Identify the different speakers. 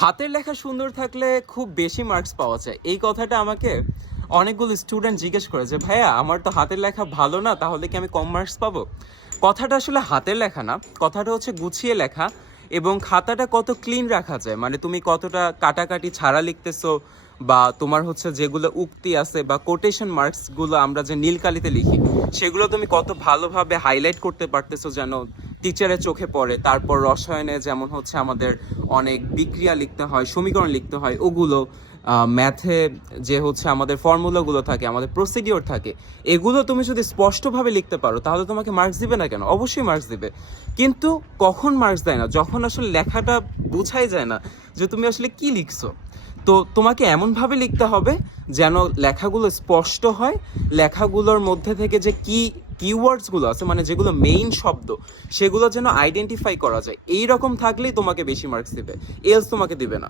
Speaker 1: হাতের লেখা সুন্দর থাকলে খুব বেশি মার্কস পাওয়া যায়। এই কথাটা আমাকে অনেকগুলো স্টুডেন্ট জিজ্ঞেস করে যে, ভাইয়া, আমার তো হাতের লেখা ভালো না, তাহলে কি আমি কম মার্কস পাবো? কথাটা আসলে হাতের লেখা না, কথাটা হচ্ছে গুছিয়ে লেখা এবং খাতাটা কত ক্লিন রাখা যায়। মানে তুমি কতটা কাটাকাটি ছাড়া লিখতেছো বা তোমার হচ্ছে যেগুলো উক্তি আছে বা কোটেশন মার্কসগুলো আমরা যে নীলকালিতে লিখি, সেগুলো তুমি কত ভালোভাবে হাইলাইট করতে পারতেছো যেন টিচারের চোখে পড়ে। তারপর রসায়নে যেমন হচ্ছে আমাদের অনেক বিক্রিয়া লিখতে হয়, সমীকরণ লিখতে হয়, ওগুলো ম্যাথে যে হচ্ছে আমাদের ফর্মুলাগুলো থাকে, আমাদের প্রসিডিওর থাকে, এগুলো তুমি যদি স্পষ্টভাবে লিখতে পারো, তাহলে তোমাকে মার্কস দিবে না কেন? অবশ্যই মার্কস দিবে। কিন্তু কখন মার্কস দেয় না? যখন আসলে লেখাটা বোঝাই যায় না যে তুমি আসলে কি লিখছো। তো তোমাকে এমনভাবে লিখতে হবে যেন লেখাগুলো স্পষ্ট হয়, লেখাগুলোর মধ্যে থেকে যে কি কিওয়ার্ডসগুলো আছে মানে যেগুলো মেইন শব্দ, সেগুলো যেন আইডেন্টিফাই করা যায়। এই রকম থাকলেই তোমাকে বেশি মার্কস দিবে এলস তোমাকে দিবে না।